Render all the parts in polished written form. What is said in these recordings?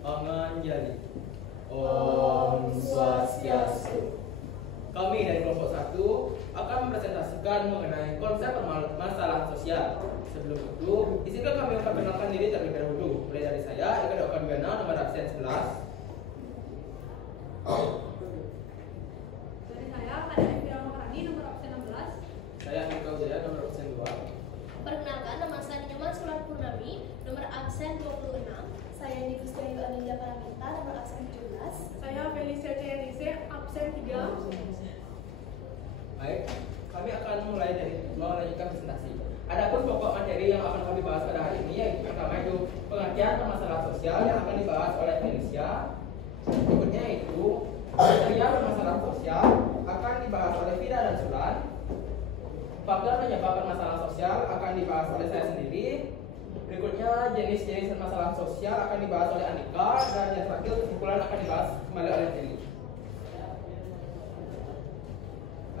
Anganjali. Om Swastiastu. Kami dari kelompok 1 akan mempresentasikan mengenai konsep permasalahan sosial. Sebelum itu, izinkan kami memperkenalkan diri terlebih dahulu. Mulai dari saya, Eka Dokandwiana, nomor absen 11. Dari saya, Kadek Firman Maharani, nomor absen 16. Saya Eka Wijaya, nomor absen 2. Perkenalkan, nama saya Nyoman Surat Purnami, nomor absen 26. Saya Nikusti Ayu Aninda Paramita, nomor absen 17. Saya Felicia Cianise, absen 3. Baik, kami akan mulai dari melanjutkan presentasi. Adapun pokok materi yang akan kami bahas pada hari ini yaitu pertama itu pengertian permasalahan sosial yang akan dibahas oleh Felicia. Berikutnya itu kriteria permasalahan sosial akan dibahas oleh Vida dan Sulan. Faktor penyebab permasalahan sosial akan dibahas oleh saya sendiri. Berikutnya jenis-jenis permasalahan sosial akan dibahas oleh Andika, dan yang terakhir kesimpulan akan dibahas kembali oleh Jenny.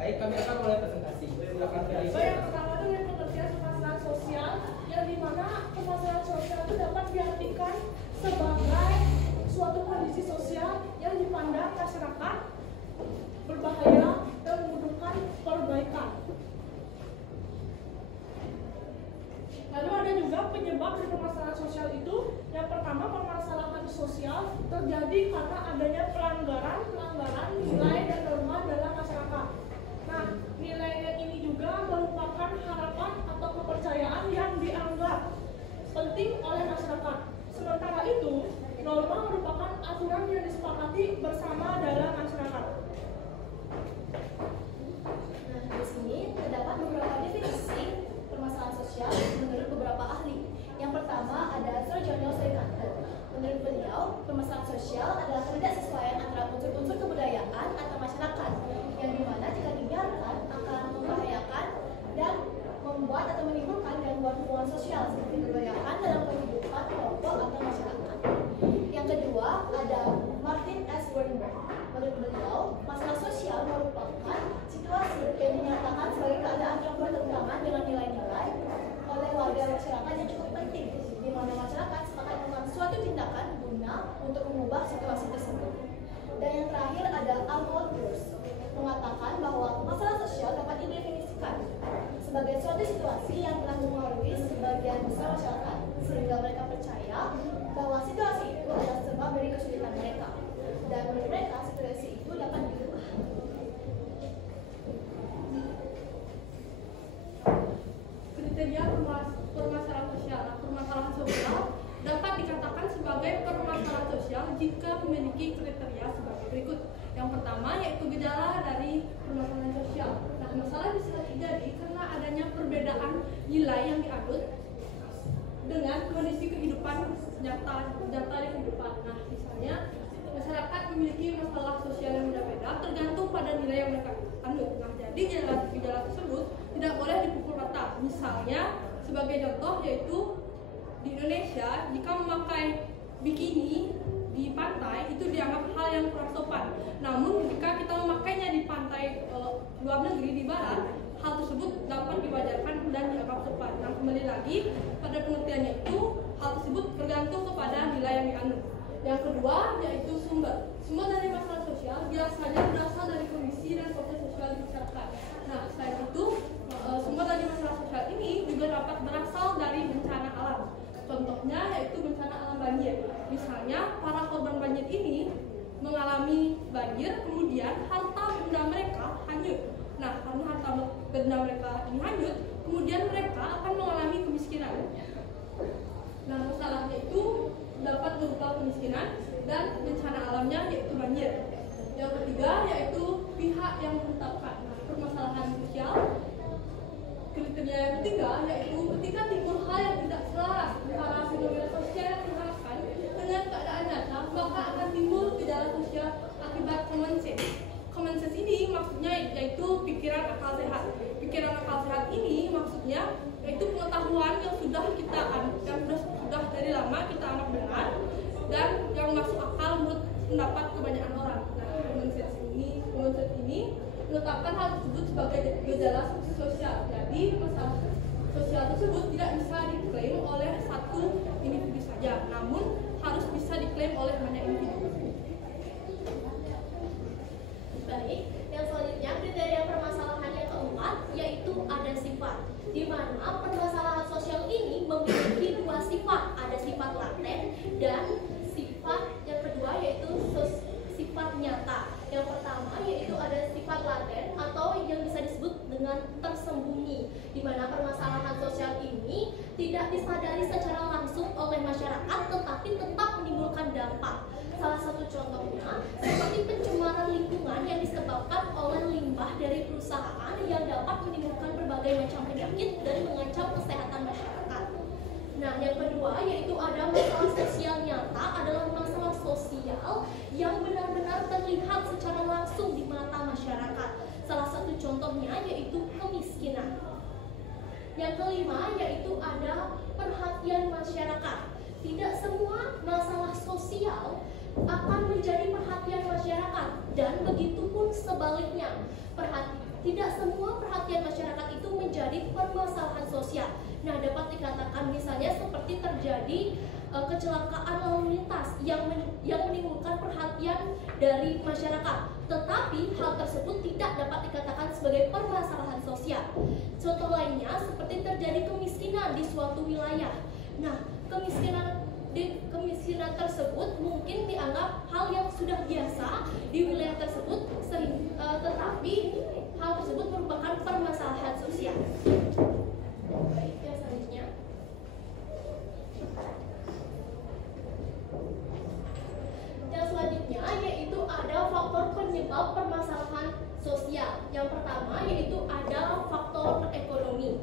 Baik, kami akan mulai presentasi. Silakan Felicia. So, yang pertama itu dari pengertian permasalahan sosial, yang dimana permasalahan sosial itu dapat diartikan sebagai suatu kondisi sosial yang dipandang masyarakat berbahaya dan membutuhkan perbaikan. Lalu ada juga penyebab dari permasalahan sosial itu. Yang pertama, permasalahan sosial terjadi karena adanya pelanggaran nilai dan norma dalam masyarakat. Nah, nilai ini juga merupakan harapan atau kepercayaan yang dianggap penting oleh masyarakat. Sementara itu, norma merupakan aturan yang disepakati bersama dalam masyarakat. Nah, di sini terdapat beberapa definisi permasalahan sosial menurut beberapa ahli. Yang pertama ada Sir John Srikanten. Menurut beliau, permasalahan sosial adalah ketidaksesuaian antara unsur-unsur kebudayaan atau masyarakat, yang dimana jika dibiarkan akan membahayakan dan membuat atau menimbulkan gangguan hubungan sosial seperti kebanyakan dalam kehidupan kelompok atau masyarakat. Yang kedua ada Martin S. Weinberg. Menurut beliau, masalah sosial merupakan situasi yang dinyatakan sebagai keadaan yang bertentangan dengan nilai-nilai oleh warga masyarakat yang cukup penting, di mana masyarakat sepakat melakukan suatu tindakan guna untuk mengubah situasi tersebut. Dan yang terakhir ada Arnold Bruce, mengatakan bahwa masalah sosial dapat didefinisikan sebagai suatu situasi yang telah mempengaruhi sebagian besar masyarakat, sehingga mereka percaya bahwa situasi itu adalah sebab dari kesulitan mereka, dan menurut mereka situasi itu dapat diubah. Kriteria permasalahan sosial. Permasalahan sosial dapat dikatakan sebagai permasalahan sosial jika memiliki kriteria sebagai berikut. Yang pertama yaitu gejala dari permasalahan sosial. Nah, masalah bisa terjadi karena adanya perbedaan nilai yang dianut dengan kondisi kehidupan nyata di kehidupan. Nah, misalnya masyarakat memiliki masalah sosial yang berbeda tergantung pada nilai yang mereka anut. Nah, jadi gejala tersebut tidak boleh dipukul rata. Misalnya sebagai contoh yaitu di Indonesia jika memakai bikini di pantai itu dianggap hal yang kurang sopan. Namun jika kita memakainya di pantai luar negeri di barat, hal tersebut dapat diwajarkan dan dianggap sopan. Nah, kembali lagi pada pengertiannya itu hal tersebut tergantung kepada nilai yang dianut. Yang kedua yaitu sumber. Sumber dari masalah sosial biasanya berasal dari kondisi dan proses sosial di masyarakat. Nah, selain itu sumber dari masalah sosial ini juga dapat berasal dari bencana alam. Contohnya yaitu bencana alam banjir. Misalnya para korban banjir ini mengalami banjir, kemudian harta benda mereka hanyut. Nah, karena harta benda mereka ini hanyut, kemudian mereka akan mengalami kemiskinan. Nah, masalahnya itu dapat berupa kemiskinan dan bencana alamnya yaitu banjir. Yang ketiga yaitu pihak yang menetapkan. Nah, permasalahan sosial. Kriteria yang ketiga yaitu ketika timbul hal yang tidak selaras antara fenomena sosial yang diharapkan dengan keadaan nyata, maka akan timbul gejala sosial akibat common sense. Common sense ini maksudnya yaitu pikiran akal sehat. Pikiran akal sehat ini maksudnya yaitu pengetahuan yang sudah dari lama kita anggap benar dan yang masuk akal menurut pendapat kebanyakan orang. Nah, common sense ini menetapkan hal tersebut sebagai gejala sosial. Jadi masalah sosial tersebut tidak bisa diklaim oleh satu individu saja, namun harus bisa diklaim oleh banyak individu. Baik, yang selanjutnya kriteria permasalahan yang keempat yaitu ada sifat, di mana permasalahan sosial ini memiliki dua sifat, ada sifat laten dan sifat yang kedua yaitu sifat nyata. Yang pertama yaitu ada sifat laten atau yang bisa disebut dengan tersembunyi, di mana permasalahan sosial ini tidak disadari secara langsung oleh masyarakat tetapi tetap menimbulkan dampak. Salah satu contohnya seperti pencemaran lingkungan yang disebabkan oleh limbah dari perusahaan yang dapat menimbulkan berbagai macam penyakit dan mengancam kesehatan masyarakat. Nah, yang kedua yaitu ada masalah sosial nyata, adalah masalah sosial yang benar-benar terlihat secara langsung di mata masyarakat. Salah satu contohnya yaitu kemiskinan. Yang kelima yaitu ada perhatian masyarakat. Tidak semua masalah sosial akan menjadi perhatian masyarakat dan begitu pun sebaliknya. Tidak semua perhatian masyarakat itu menjadi permasalahan sosial. Nah, dapat dikatakan misalnya seperti terjadi kecelakaan lalu lintas yang menimbulkan perhatian dari masyarakat, tetapi hal tersebut tidak dapat dikatakan sebagai permasalahan sosial. Contoh lainnya seperti terjadi kemiskinan di suatu wilayah. Nah, kemiskinan tersebut mungkin dianggap hal yang sudah biasa di wilayah tersebut, tetapi hal tersebut merupakan permasalahan sosial. Baik, yang selanjutnya. Yang selanjutnya yaitu ada faktor penyebab permasalahan sosial. Yang pertama yaitu ada faktor ekonomi.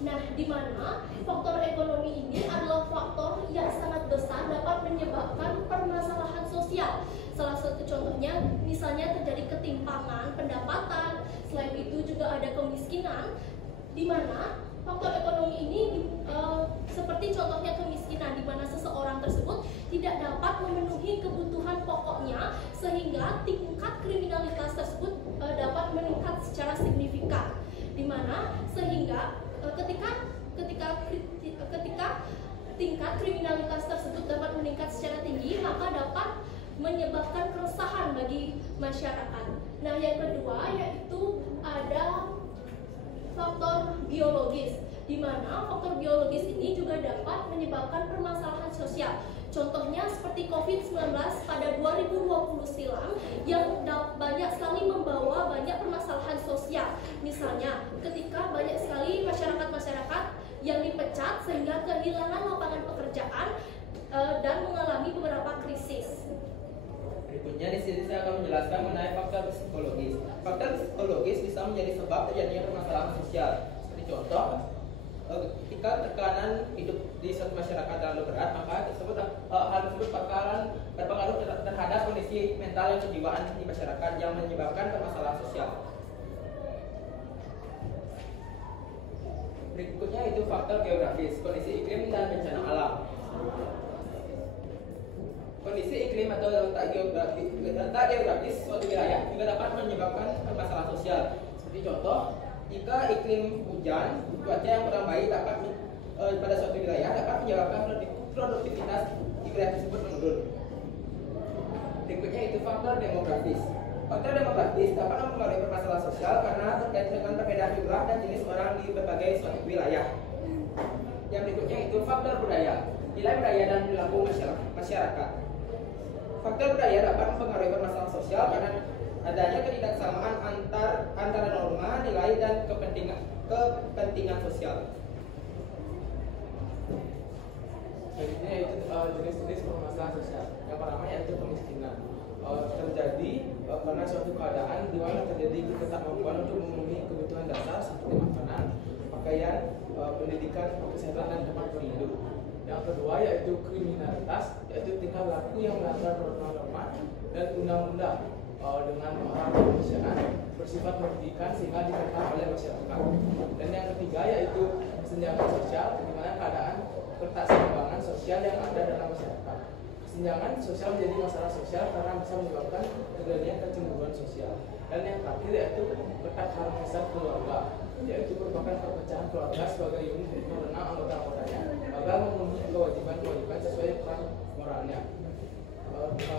Nah, di mana faktor ekonomi ini adalah faktor yang sangat besar dapat menyebabkan permasalahan sosial. Salah satu contohnya misalnya terjadi ketimpangan pendapatan, selain itu juga ada kemiskinan, di mana faktor ekonomi ini seperti contohnya kemiskinan, di mana seseorang tersebut tidak dapat memenuhi kebutuhan pokoknya sehingga tingkat kriminalitas tersebut dapat meningkat secara signifikan, di mana sehingga ketika tingkat kriminalitas tersebut dapat meningkat secara tinggi, maka dapat menyebabkan keresahan bagi masyarakat. Nah, yang kedua yaitu ada faktor biologis, di mana faktor biologis ini juga dapat menyebabkan permasalahan sosial. Contohnya seperti COVID-19 pada 2020 silam yang banyak sekali membawa banyak permasalahan sosial. Misalnya ketika banyak sekali masyarakat yang dipecat sehingga kehilangan lapangan pekerjaan dan mengalami beberapa krisis. Berikutnya di sini saya akan menjelaskan mengenai faktor psikologis. Faktor psikologis bisa menjadi sebab terjadinya permasalahan sosial. Seperti contoh, ketika tekanan hidup di suatu masyarakat terlalu berat, maka hal tersebut bakalan berpengaruh terhadap kondisi mental dan kejiwaan di masyarakat yang menyebabkan permasalahan sosial. Berikutnya itu faktor geografis, kondisi iklim dan bencana alam. Kondisi iklim atau letak geografis suatu wilayah juga dapat menyebabkan permasalahan sosial. Seperti contoh, jika iklim hujan, cuaca yang kurang baik pada suatu wilayah dapat menyebabkan produktivitas di wilayah tersebut menurun. Berikutnya itu faktor demografis. Faktor demografis dapat mempengaruhi permasalahan sosial karena terkait dengan perbedaan jumlah dan jenis orang di berbagai suatu wilayah. Yang berikutnya itu faktor budaya, nilai budaya dan perilaku masyarakat. Faktor budaya dapat mempengaruhi permasalahan sosial karena adanya ketidaksamaan antara norma, nilai, dan kepentingan sosial. Selanjutnya yaitu jenis-jenis permasalahan sosial. Yang pertama yaitu kemiskinan. Terjadi karena suatu keadaan di mana terjadi ketidakmampuan untuk memenuhi kebutuhan dasar seperti makanan, pakaian, pendidikan, kesehatan, dan tempat berlindung. Yang kedua yaitu kriminalitas, yaitu tingkah laku yang melanggar norma-norma dan undang-undang dengan hal kemanusiaan bersifat merugikan sehingga dikekang oleh masyarakat. Dan yang ketiga yaitu kesenjangan sosial, di mana keadaan ketidakseimbangan sosial yang ada dalam masyarakat. Kesenjangan sosial menjadi masalah sosial karena bisa menyebabkan terjadinya kecemburuan sosial. Dan yang terakhir yaitu ketakharmonisan keluarga, yaitu merupakan perpecahan keluarga sebagai unit karena anggota-anggotanya gagal memenuhi kewajiban-kewajiban sesuai peran moralnya.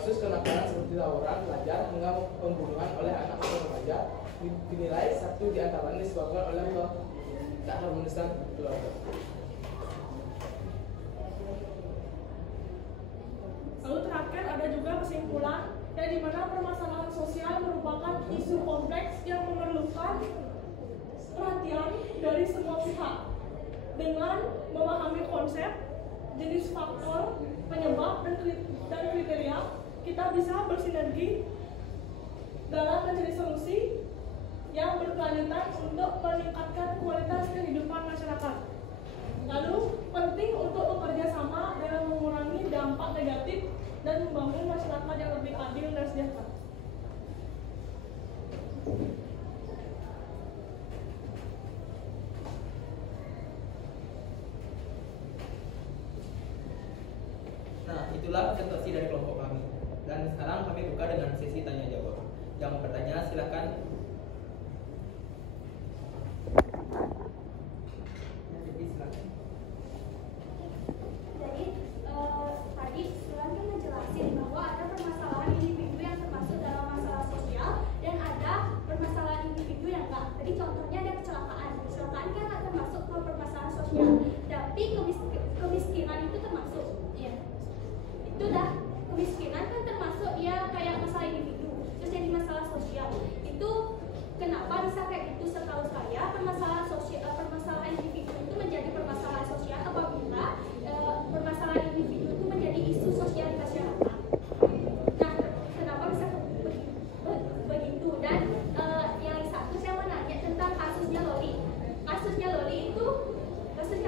Kasus kenakalan seperti tawuran, pelajar, hingga pembunuhan oleh anak atau remaja dinilai satu di antaranya disebabkan oleh keharmonisan keluarga. Lalu terakhir ada juga kesimpulan yang dimana permasalahan sosial merupakan isu kompleks yang memerlukan perhatian dari semua pihak. Dengan memahami konsep, jenis faktor, penyebab, dan kriteria, kita bisa bersinergi dalam mencari solusi yang berkelanjutan untuk meningkatkan kualitas kehidupan masyarakat. Lalu, penting untuk bekerja sama dalam mengurangi dampak negatif dan membangun masyarakat yang lebih adil dan sejahtera. Nah, itulah presentasi dari kelompok kami. Dan sekarang kami buka dengan sesi tanya jawab. Yang mau bertanya silakan. Jadi silakan. Jadi tadi Sulan kan menjelaskan bahwa ada permasalahan individu yang termasuk dalam masalah sosial dan ada permasalahan individu yang enggak. Jadi contohnya ada kecelakaan. Kecelakaan kan termasuk ke permasalahan sosial. Tapi kemiskinan itu termasuk. Ya. Itu dah kemiskinan kan termasuk ya kayak masalah individu. Terus jadi masalah sosial. Itu kenapa bisa kayak gitu? Setahu saya permasalahan sosial, permasalahan individu itu menjadi permasalahan sosial apabila permasalahan individu itu menjadi isu sosial di masyarakat. Nah, kenapa bisa begitu? Dan yang satu saya mau nanya tentang kasusnya Loli. Kasusnya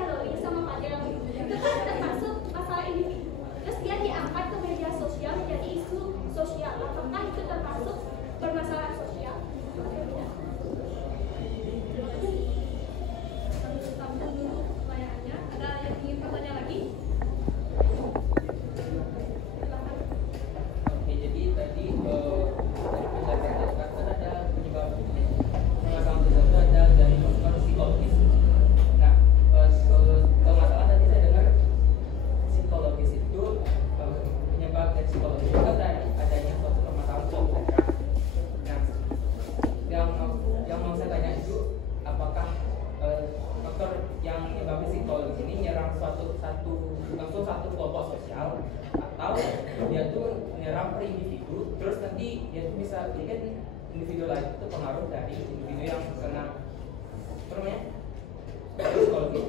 Loli sama Fadel itu kan termasuk masalah individu. Terus dia diangkat ke media sosial menjadi isu sosial. Apakah itu termasuk permasalahan sosial? Tampung dulu pertanyaannya. Ada yang ingin bertanya lagi? Silakan. Oke, jadi tadi dari penjelasan kan ada penyebab permasalahan sosial itu ada dari faktor psikologis. Nah, masalah tadi saya dengar psikologis itu penyebab dari psikologis itu kan dari adanya suatu permasalahan kompleks. Nah, yang mau saya tanya itu apakah faktor yang menyebabkan psikologis ini menyerang langsung satu kelompok sosial atau dia tuh menyerang per individu, terus nanti dia tuh bisa bikin individu lain itu pengaruh dari individu yang kena apa namanya psikologis.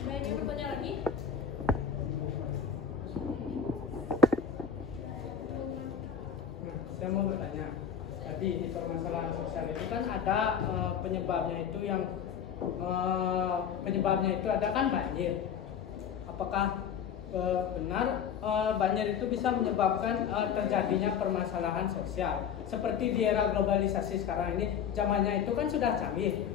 Ada yang ingin bertanya lagi? Nah, saya mau bertanya. Tadi di permasalahan sosial itu kan ada penyebabnya itu yang penyebabnya itu ada kan banjir. Apakah benar banjir itu bisa menyebabkan terjadinya permasalahan sosial? Seperti di era globalisasi sekarang ini, zamannya itu kan sudah canggih.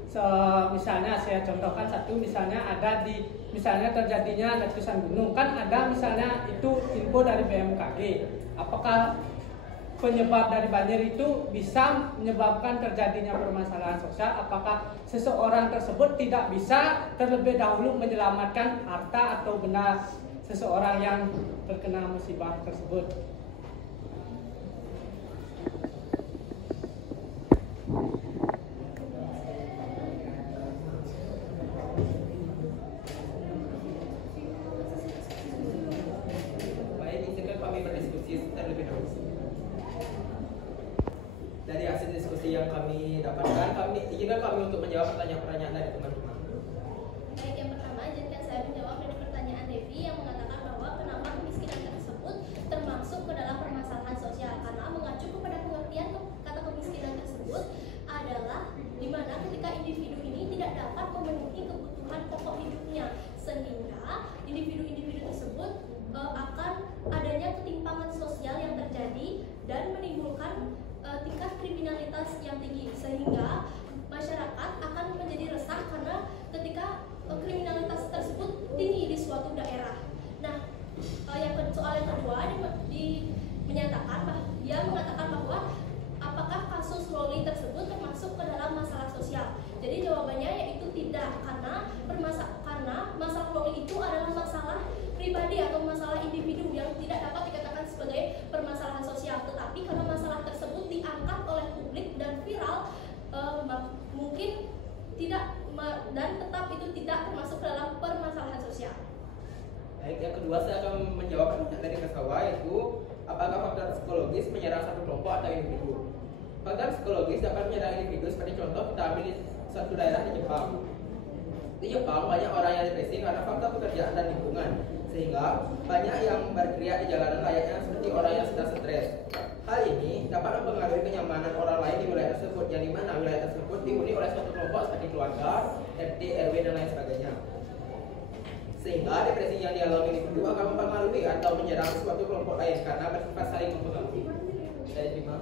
Misalnya saya contohkan satu, misalnya ada di misalnya terjadinya letusan gunung, kan ada misalnya itu info dari BMKG. Apakah penyebab dari banjir itu bisa menyebabkan terjadinya permasalahan sosial? Apakah seseorang tersebut tidak bisa terlebih dahulu menyelamatkan harta atau benda seseorang yang terkena musibah tersebut? Baik, izinkan kami berdiskusi terlebih dahulu. Dari hasil diskusi yang kami dapatkan, izinkan kami untuk menjawab pertanyaan-pertanyaan dari teman-teman. Baik, yang pertama izinkan saya menjawab dari pertanyaan Devi yang mengatakan bahwa kenapa kemiskinan tersebut termasuk ke dalam permasalahan sosial, karena mengacu kepada pengertian kata kemiskinan tersebut adalah di mana ketika individu ini tidak dapat memenuhi kebutuhan pokok hidupnya, sehingga individu-individu tersebut akan adanya ketimpangan sosial yang terjadi dan menimbulkan tingkat kriminalitas yang tinggi, sehingga masyarakat akan menjadi resah karena ketika kriminalitas tersebut tinggi di suatu daerah. Nah, soal yang kedua dia mengatakan bahwa apakah kasus Loli tersebut termasuk ke dalam masalah sosial. Jadi jawabannya yaitu tidak, karena masalah Loli itu adalah masalah pribadi atau masalah individu yang dan tetap itu tidak termasuk dalam permasalahan sosial. Baik, yang kedua saya akan menjawab pertanyaan dari Kasawa, yaitu apakah faktor psikologis menyerang satu kelompok atau individu? Faktor psikologis dapat menyerang individu, seperti contoh kita ambil suatu daerah di Jepang. Di Jepang banyak orang yang depresi karena faktor pekerjaan dan lingkungan, sehingga banyak yang berteriak di jalanan layaknya seperti orang yang sedang stres. Hal ini dapat mempengaruhi kenyamanan orang lain di wilayah tersebut, yang dimana wilayah tersebut dihuni oleh suatu kelompok seperti keluarga, RT, RW, dan lain sebagainya. Sehingga depresi yang dialami individu akan mempengaruhi atau menyerang suatu kelompok lain karena bersifat saling mempengaruhi. Saya terima.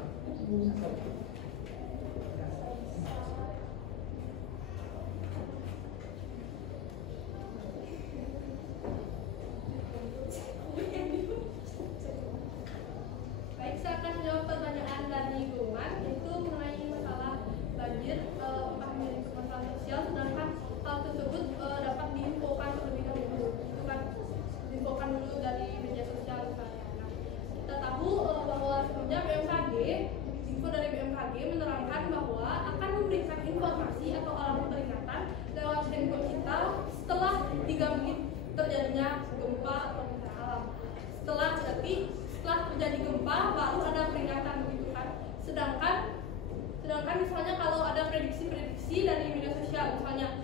Baik, saya akan menjawab pertanyaan dari Guman, yaitu mengenai masalah banjir, apakah menjadi permasalahan sosial, sedangkan hal tersebut dapat diinfokan terlebih dahulu. Itu kan diinfokan dulu dari media sosial misalnya. Nah, kita tahu bahwa sebelumnya BMKG, info dari BMKG menerangkan bahwa akan memberikan informasi atau alarm peringatan lewat handphone kita setelah 3 menit terjadinya gempa atau bencana alam. Setelah terjadi gempa baru ada peringatan gitu kan. Sedangkan misalnya kalau ada prediksi dari media sosial, misalnya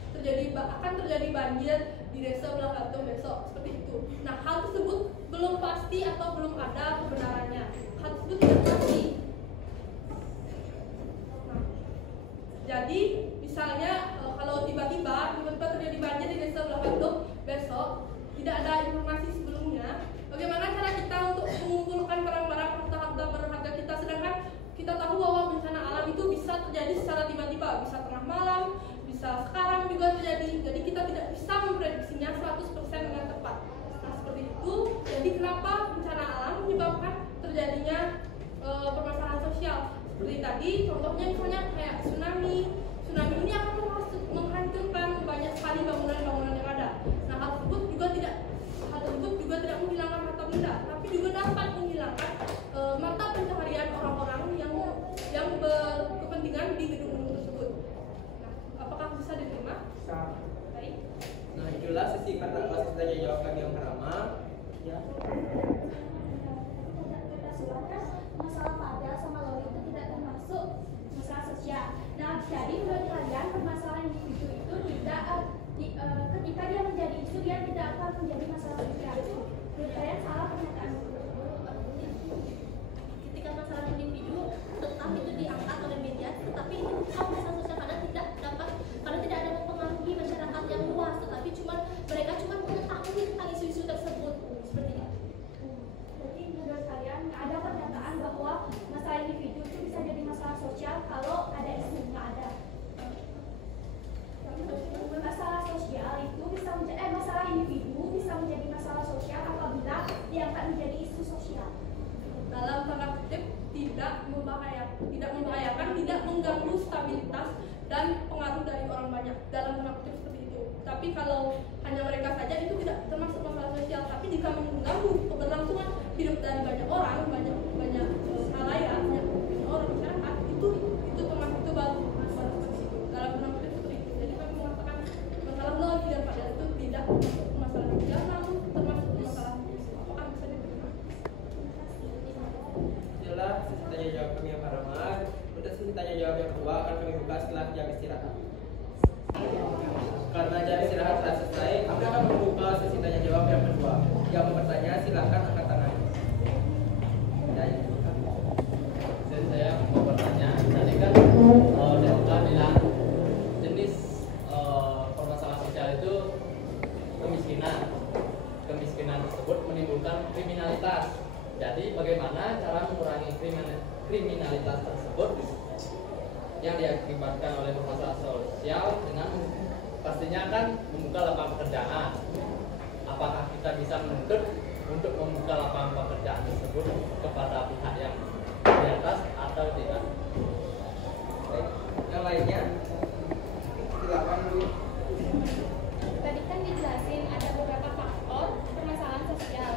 akan terjadi banjir di desa belah Batu besok, seperti itu. Nah, hal tersebut belum pasti atau belum ada kebenarannya. Hal tersebut tidak pasti. Nah, jadi misalnya kalau tiba-tiba terjadi banjir di desa belah Batu besok, tidak ada informasi sebelumnya. Bagaimana cara kita untuk mengumpulkan barang-barang harta-harta berharga kita, sedangkan kita tahu bahwa bencana alam itu bisa terjadi secara tiba-tiba, bisa tengah malam, bisa sekarang juga terjadi. Jadi kita tidak bisa memprediksinya 100% dengan tepat. Nah, seperti itu. Jadi kenapa bencana alam menyebabkan terjadinya permasalahan sosial? Seperti tadi, contohnya misalnya kayak tsunami. Tsunami ini akan menghancurkan banyak sekali bangunan-bangunan yang ada. Nah, hal tersebut juga tidak menghilangkan harta benda, tapi juga dapat menghilangkan mata pencaharian orang-orang yang berkepentingan di gedung-gedung tersebut. Nah, apakah bisa diterima? Baik. Nah, itulah sesi tanya jawab kami yang pertama. Ya. Masalah Fadel sama Loli itu tidak termasuk masalah sosial. Nah, jadi menurut kalian permasalahan individu itu tidak ketika dia menjadi isu, dia tidak akan menjadi masalah sosial. Menurut kalian salah pernyataan itu? Ketika masalah individu tetap itu diangkat oleh media, tetapi itu bukan masalah sosial karena tidak ada mempengaruhi masyarakat yang luas, tetapi mereka cuma mengetahui tentang isu-isu tersebut, seperti itu. Jadi menurut kalian ada pernyataan bahwa masalah individu itu bisa jadi masalah sosial kalau ada isunya ada. Masalah sosial itu bisa masalah individu bisa menjadi masalah sosial apabila diangkat menjadi isu sosial. Dalam tanda kutip tidak membahayakan, tidak mengganggu stabilitas dan pengaruh dari orang banyak. Dalam tanda kutip seperti itu. Tapi kalau hanya mereka saja itu tidak termasuk masalah sosial. Tapi jika mengganggu keberlangsungan hidup dari banyak orang, banyak halayak, banyak orang masyarakat, itu termasuk itu baru masalah seperti itu. Dalam tanda kutip seperti itu. Jadi kami mengatakan masalah logis dan padahal itu tidak termasuk masalah sosial, namun termasuk masalah apakah bisa diterima? Itulah sesi tanya jawab kami yang pertama. Untuk sesi tanya jawab yang kedua akan kami buka setelah jam istirahat. Karena jam istirahat telah selesai, kami akan membuka sesi tanya jawab yang kedua. Yang mau bertanya silakan angkat tangan. Dan saya mau bertanya, tadi kan Delta bilang jenis permasalahan sosial itu kemiskinan tersebut menimbulkan kriminalitas. Jadi bagaimana cara mengurangi kriminalitas tersebut yang diakibatkan oleh permasalahan sosial dengan pastinya kan membuka lapangan pekerjaan. Apakah kita bisa menuntut untuk membuka lapangan pekerjaan tersebut kepada pihak yang di atas atau tidak? Baik, yang lainnya silakan dulu. Tadi kan dijelasin ada beberapa faktor permasalahan sosial.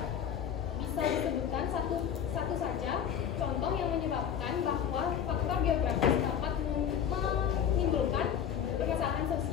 Bisa disebutkan satu saja contoh yang menyebabkan bahwa faktor geografis dapat menimbulkan permasalahan sosial.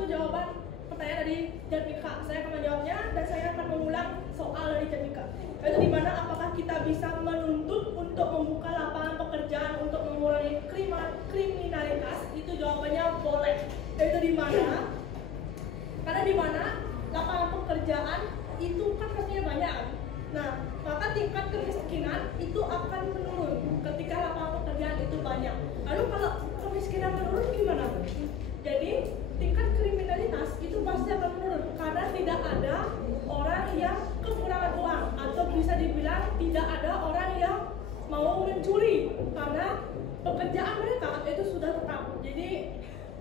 itu jawaban pertanyaan dari Jadmika. Saya akan menjawabnya dan saya akan mengulang soal dari Jadmika. Yaitu di mana apakah kita bisa menuntut untuk membuka lapangan pekerjaan untuk mengurangi kriminalitas? Itu jawabannya boleh. Yaitu di mana? Karena di mana lapangan pekerjaan itu kan pastinya banyak. Nah, maka tingkat kemiskinan itu akan menurun ketika lapangan pekerjaan itu banyak. Lalu kalau kemiskinan menurun gimana? Jadi tingkat kriminalitas itu pasti akan menurun karena tidak ada orang yang kekurangan uang, atau bisa dibilang tidak ada orang yang mau mencuri karena pekerjaan mereka itu sudah tetap. Jadi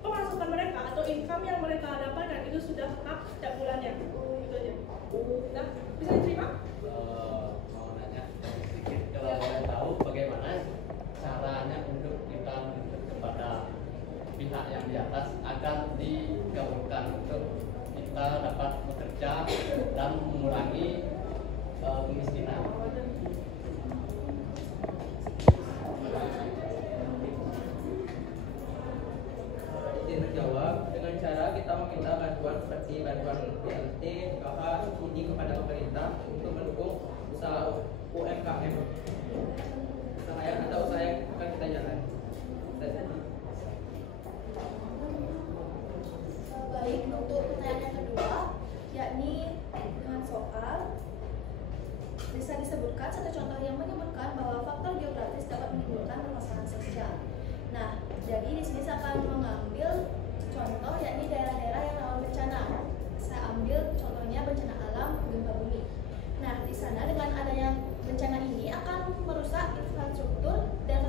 pemasukan mereka atau income yang mereka dapatkan itu sudah tetap setiap bulannya. Itu aja. Nah, bisa diterima? Mau nanya sedikit, kalau boleh tahu bagaimana caranya untuk kita menuntut kepada pihak yang di atas agar digabungkan untuk kita dapat bekerja dan mengurangi kemiskinan. Izin menjawab dengan cara kita meminta bantuan seperti bantuan BLT, KH, subsidi kepada pemerintah untuk mendukung usaha UMKM. Usaha atau usaha yang akan kita jalan. Baik, untuk pertanyaan yang kedua, yakni dengan soal bisa disebutkan satu contoh yang menyebutkan bahwa faktor geografis dapat menimbulkan permasalahan sosial. Nah, jadi di sini saya akan mengambil contoh yakni daerah-daerah yang rawan bencana. Saya ambil contohnya bencana alam gempa bumi. Nah, di sana dengan adanya bencana ini akan merusak infrastruktur dan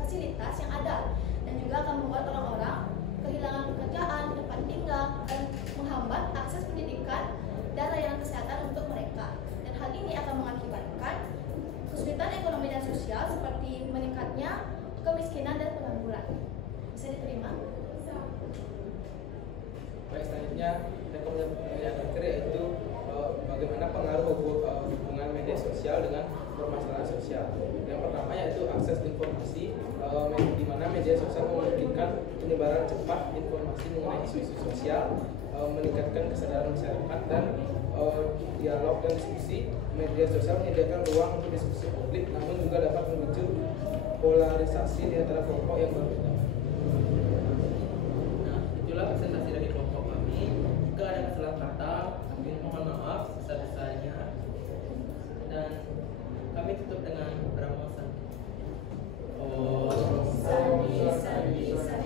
fasilitas yang ada, dan juga akan membuat orang-orang kehilangan pekerjaan, tempat tinggal, dan menghambat akses pendidikan dan layanan kesehatan untuk mereka. Dan hal ini akan mengakibatkan kesulitan ekonomi dan sosial seperti meningkatnya kemiskinan dan pengangguran. Bisa diterima? Baik, selanjutnya rekomendasi yang terakhir yaitu bagaimana pengaruh hubungan media sosial dengan permasalahan sosial. Yang pertama yaitu akses informasi, di mana media sosial memungkinkan penyebaran cepat informasi mengenai isu-isu sosial, meningkatkan kesadaran masyarakat dan dialog dan diskusi. Media sosial menyediakan ruang untuk diskusi publik, namun juga dapat memicu polarisasi di antara kelompok yang berbeda. Nah, itulah presentasi dari kelompok kami. Jika ada kesalahan kata, kami mohon maaf sebesar-besarnya. Dan kami tutup dengan beberapa pesan. Sandi, sandi, sandi.